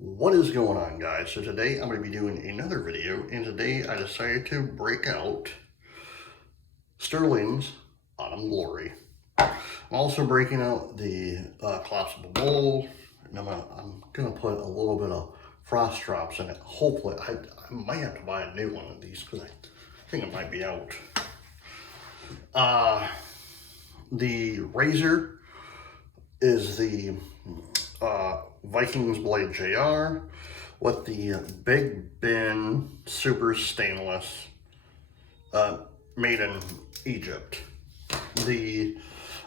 What is going on, guys? So today I'm going to be doing another video, and today I decided to break out Stirling's Autumn Glory. I'm also breaking out the collapsible bowl, and I'm gonna put a little bit of frost drops in it. Hopefully, I might have to buy a new one of these because I think it might be out. The razor is the Vikings Blade JR with the Big Ben Super Stainless, made in Egypt. The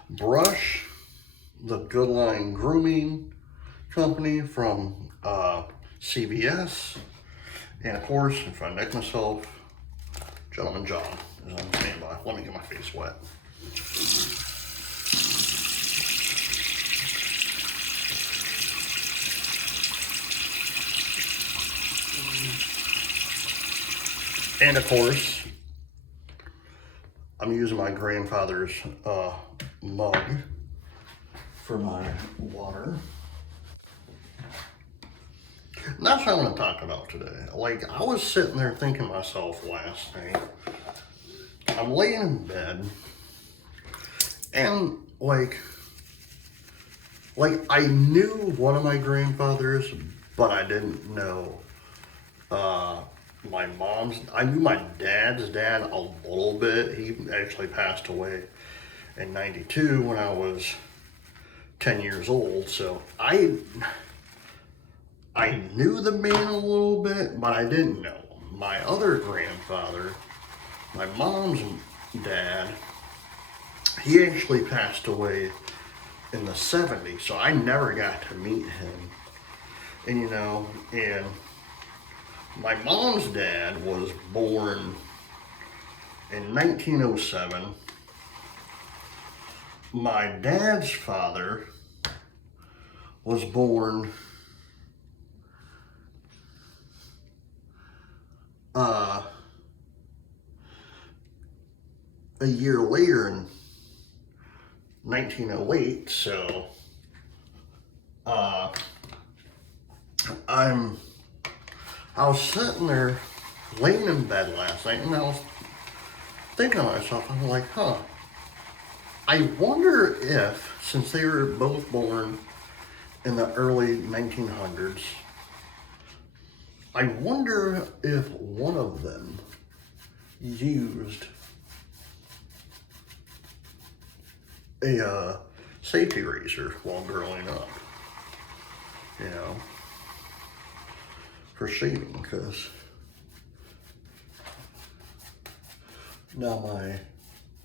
brush, the Goodline Grooming Company from CVS, and of course, if I nick myself, Gentleman John is on standby. Let me get my face wet. And of course, I'm using my grandfather's mug for my water. And that's what I want to talk about today. Like, I was sitting there thinking to myself last night, I'm laying in bed, and like I knew one of my grandfathers, but I didn't know my mom's. I knew my dad's dad a little bit. He actually passed away in '92 when I was 10 years old. So I knew the man a little bit, but I didn't know him. My other grandfather, my mom's dad, he actually passed away in the 70s, so I never got to meet him. And and my mom's dad was born in 1907. My dad's father was born a year later in 1908. So I was sitting there laying in bed last night, and I was thinking to myself, I'm like, I wonder if, since they were both born in the early 1900s, I wonder if one of them used a safety razor while growing up, for shaving, because now my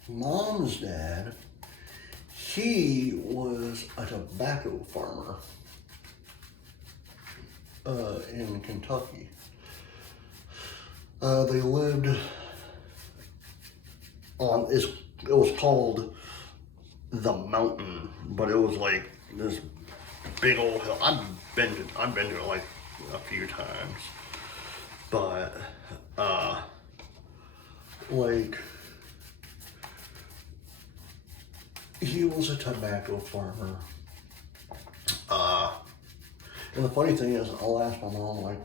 mom's dad, he was a tobacco farmer in Kentucky. They lived on, it was called the mountain, but it was like this big old hill. I've been to it like a few times, but like, he was a tobacco farmer. And the funny thing is, I'll ask my mom, like,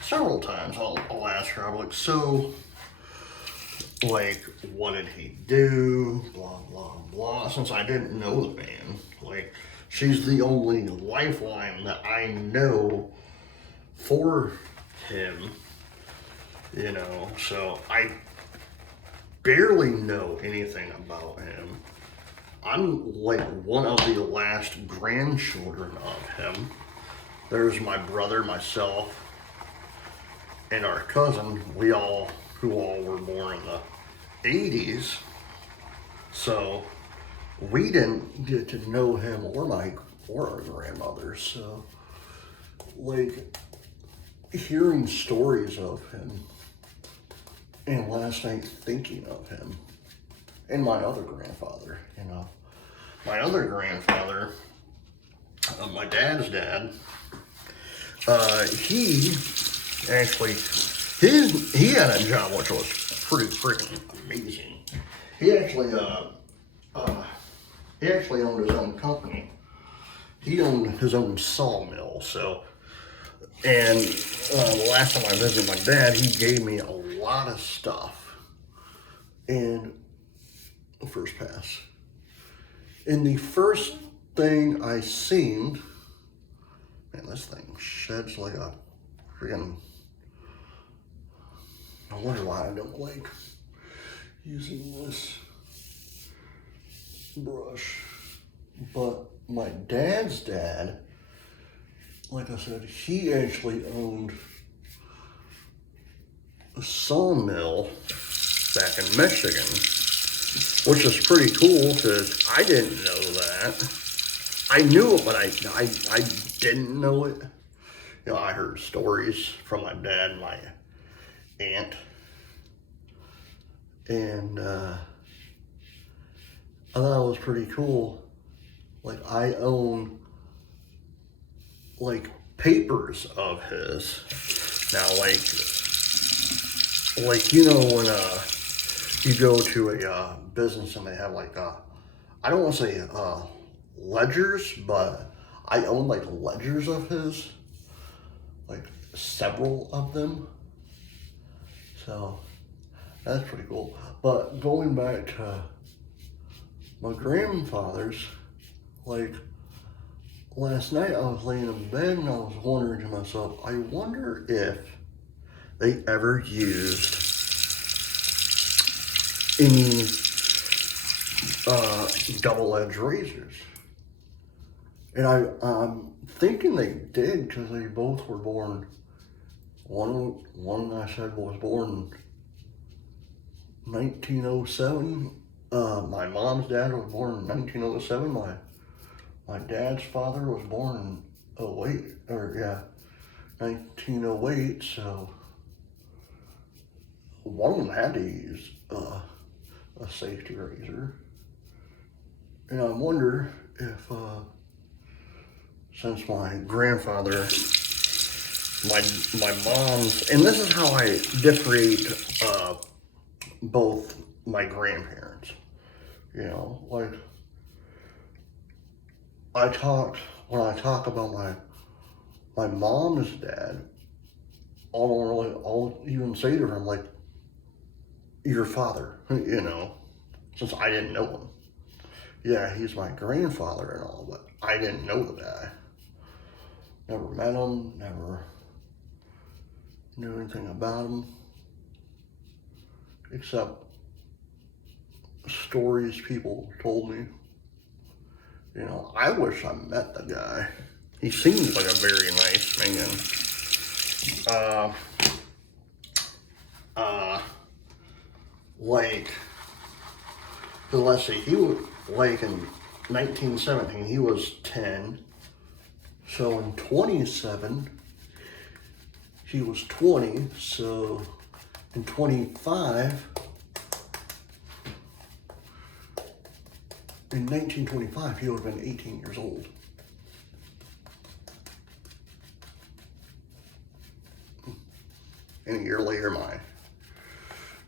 several times, I'll ask her, I'm like, so, like, what did he do? Blah, blah, blah. Since I didn't know the man. Like, she's the only lifeline that I know for him, so I barely know anything about him. I'm like one of the last grandchildren of him. There's my brother, myself, and our cousin, who all were born in the 80s. So we didn't get to know him or our grandmother. So, like, hearing stories of him, and last night thinking of him, and my other grandfather, my other grandfather, my dad's dad, he actually, he had a job which was pretty freaking amazing. He actually owned his own company. he owned his own sawmill. So, and the last time I visited my dad, he gave me a lot of stuff. And first pass. And the first thing I seen, man, this thing sheds like a freaking, I wonder why I don't like using this brush. But my dad's dad, like I said, he actually owned a sawmill back in Michigan, which is pretty cool because I didn't know that. I knew it, but I didn't know it. You know, I heard stories from my dad and my aunt, and I thought it was pretty cool. Like, I own like papers of his now. Like you know when you go to a business and they have like I don't want to say ledgers, but I own like ledgers of his, like several of them. So that's pretty cool. But going back to my grandfather's, like last night I was laying in bed and I was wondering to myself, I wonder if they ever used any double-edged razors. And I'm thinking they did because they both were born, one I said was born in 1907. My mom's dad was born in 1907. My dad's father was born in 1908. So one of them had to use a safety razor. And I wonder if, since my grandfather, my mom's, and this is how I differentiate both my grandparents. You know, like when I talk about my mom's dad, I'll even say to her, I'm like, your father, you know, since I didn't know him. Yeah, he's my grandfather and all, but I didn't know the guy. Never met him, never knew anything about him, except stories people told me. You know, I wish I met the guy. He seems like a very nice man. Like, let's see, he was like in 1917, he was 10. So in 27, he was 20. So in 25, in 1925, he would have been 18 years old. And a year later, my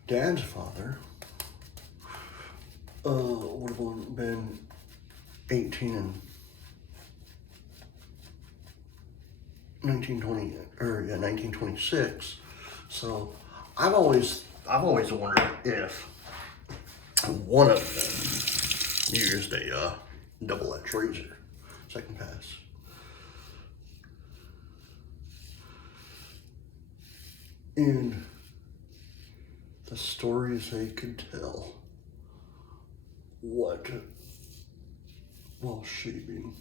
dad's father would have been 18 in 1926. So I've always wondered if one of them used a double-edged razor. Second pass. And the stories they could tell. What while shaving.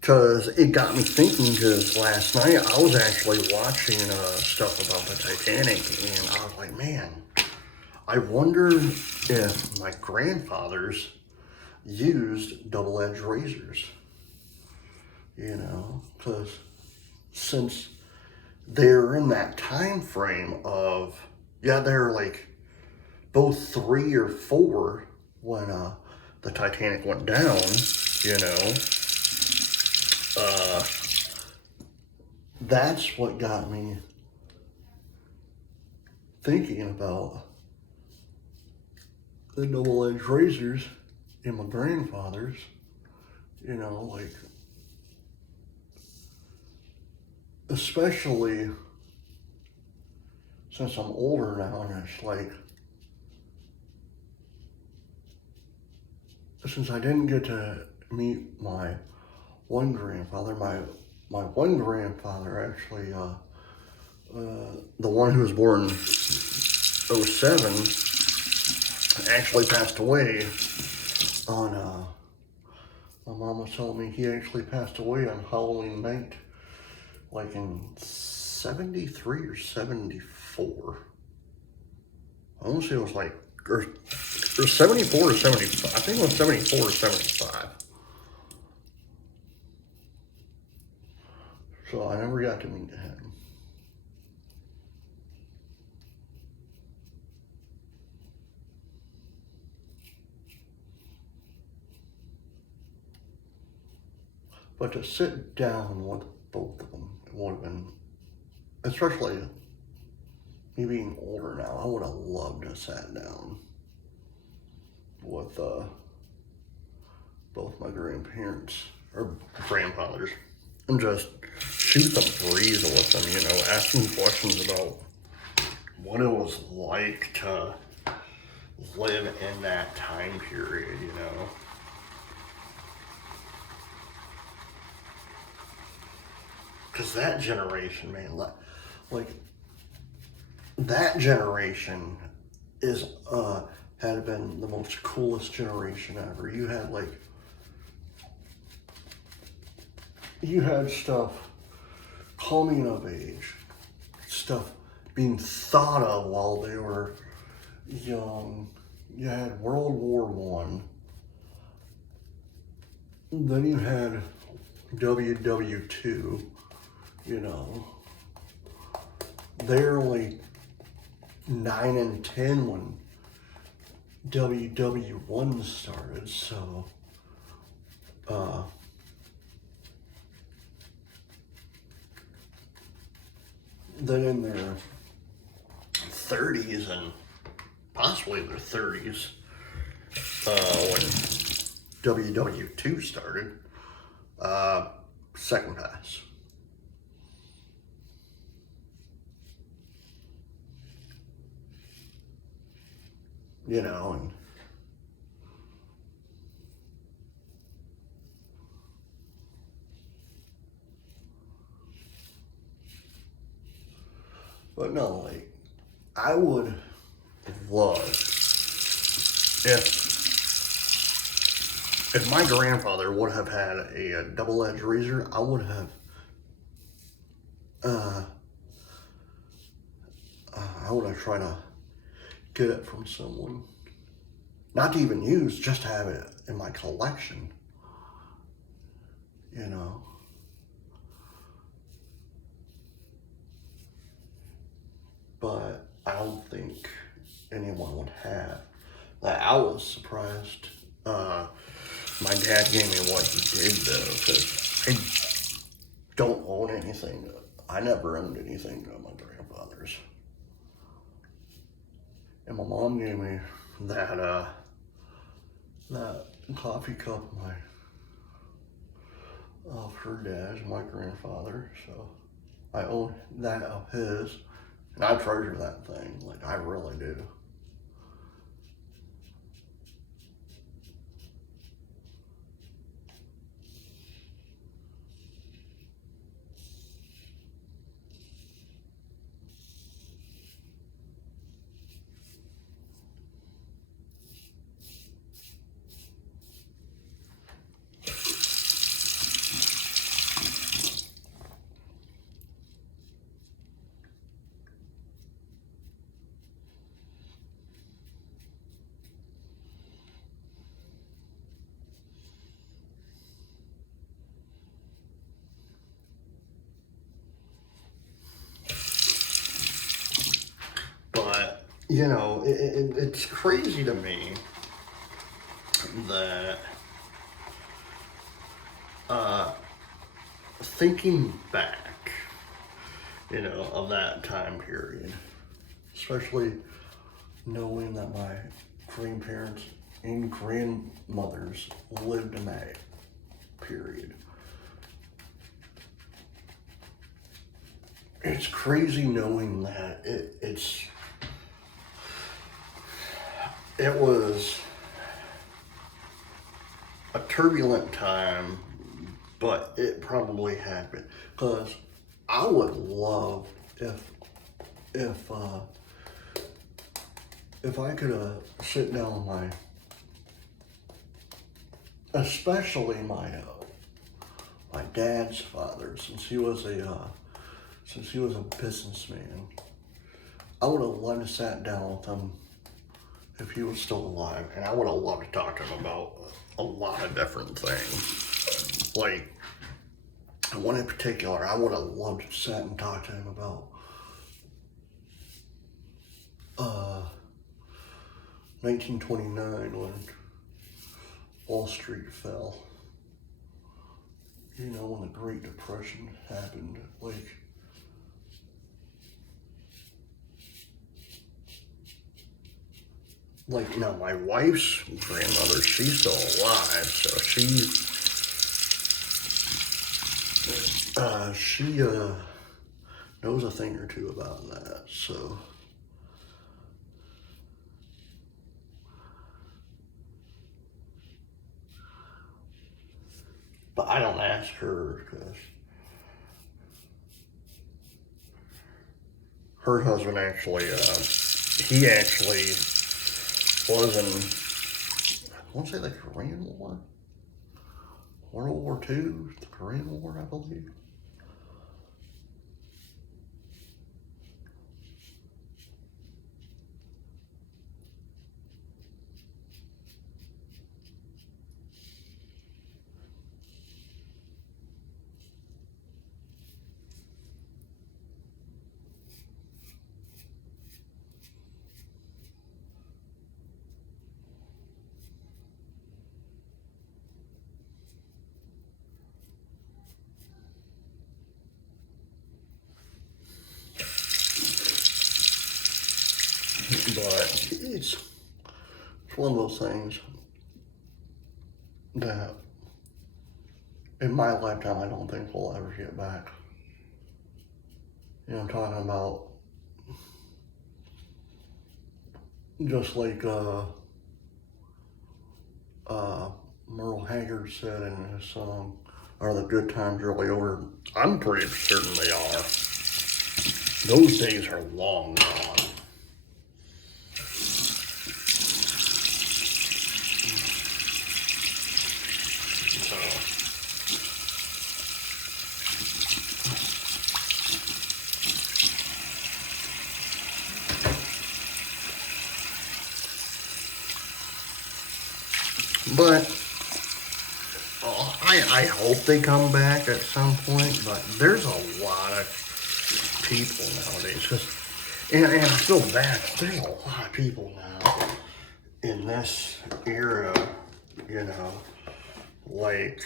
Because it got me thinking, because last night I was actually watching stuff about the Titanic, and I was like, man, I wonder if my grandfathers used double-edged razors. You know, because since they're in that time frame of, they're like both 3 or 4 when the Titanic went down, you know. That's what got me thinking about the double-edged razors in my grandfather's, you know, like, especially since I'm older now, and it's like, since I didn't get to meet my one grandfather, my one grandfather actually, the one who was born '07, actually passed away on, my mom was telling me he actually passed away on Halloween night, like in 73 or 74. I want to say it was like, or 74 or 75. I think it was 74 or 75. So I never got to meet him. But to sit down with both of them, it would have been, especially me being older now, I would have loved to sat down with both my grandparents, or grandfathers, and just shoot the breeze with them, you know, asking questions about what it was like to live in that time period, you know. Because that generation, man, like that generation is had been the most coolest generation ever. You had stuff coming of age, stuff being thought of while they were young. You had World War One. Then you had WW2, you know. They're only 9 and 10 when WW1 started, so then in their 30s and possibly their 30s, when WW2 started, second pass. You know, and but no, like, I would love if my grandfather would have had a double-edged razor, I would have tried to get it from someone, not to even use, just to have it in my collection, you know. But I don't think anyone would have. Like, I was surprised. My dad gave me what he did though, because I don't own anything. I never owned anything of my grandfather's. And my mom gave me that coffee cup of her dad's, my grandfather. So I own that of his, and I treasure that thing. Like, I really do. But, you know, it's crazy to me that thinking back, you know, of that time period, especially knowing that my grandparents and grandmothers lived in that period. It's crazy knowing that it was a turbulent time, but it probably had been, because I would love if I could sit down with especially my dad's father, since he was a businessman. I would have loved to sat down with him if he was still alive, and I would have loved to talk to him about a lot of different things. Like, one in particular, I would have loved to sit and talk to him about 1929 when Wall Street fell. You know, when the Great Depression happened, like now my wife's grandmother, she's still alive, so she knows a thing or two about that, so. But I don't ask her because her husband actually, he actually was in, I want to say the Korean War, World War II, the Korean War, I believe. But it's one of those things that in my lifetime I don't think we'll ever get back. You know, I'm talking about just like Merle Haggard said in his song, "Are the good times really over?" I'm pretty certain they are. Those days are long gone. But I hope they come back at some point, but there's a lot of people nowadays. And I feel bad, there's a lot of people now in this era, you know, like,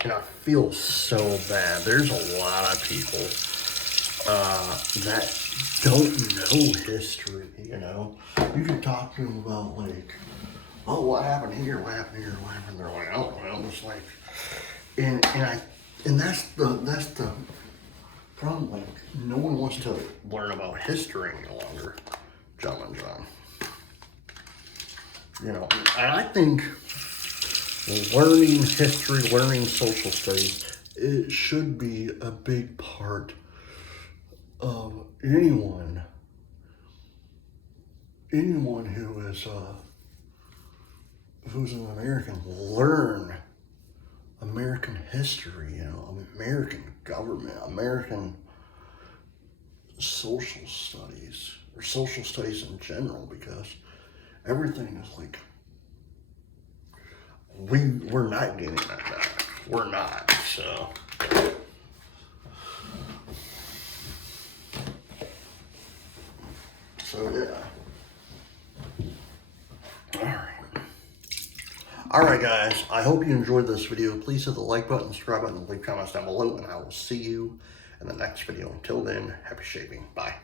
and I feel so bad. There's a lot of people that don't know history, you know. You can talk to them about, like, oh, what happened here, what happened here, what happened there, like, oh, well, it's like, and that's the problem, like, no one wants to learn about history any longer, John. You know, and I think learning history, learning social studies, it should be a big part of anyone who is who's an American, learn American history, you know, American government, American social studies, or social studies in general, because everything is like, we're not getting that back. We're not, so. So yeah. Alright guys, I hope you enjoyed this video. Please hit the like button, subscribe button, and leave comments down below, and I will see you in the next video. Until then, happy shaping. Bye.